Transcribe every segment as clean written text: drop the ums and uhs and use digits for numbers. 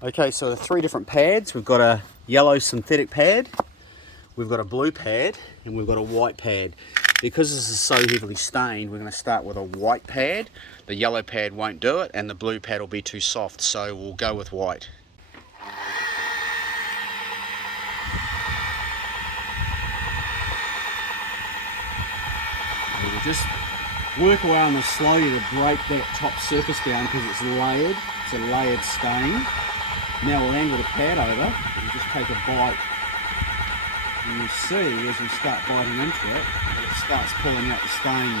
Okay, so the 3 different pads. We've got a yellow synthetic pad, we've got a blue pad, and we've got a white pad. Because this is so heavily stained, we're going to start with a white pad. The yellow pad won't do it, and the blue pad will be too soft, so we'll go with white. We'll just work away on this slowly to break that top surface down because it's layered. It's a layered stain. Now we'll angle the pad over and just take a bite, and you'll see as we start biting into it that it starts pulling out the stain.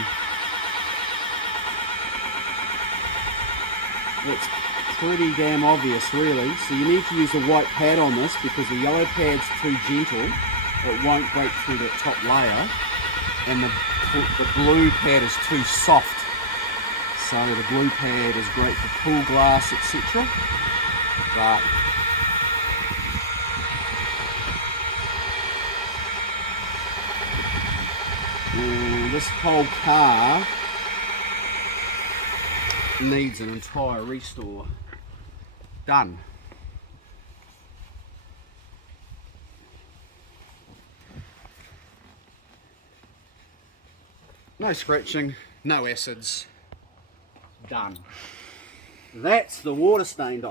It's pretty damn obvious really, so you need to use a white pad on this because the yellow pad's too gentle, it won't break through that top layer, and the blue pad is too soft, so the blue pad is great for pool glass, etc. But this whole car needs an entire restore. Done. No scratching, no acids. Done. That's the water stained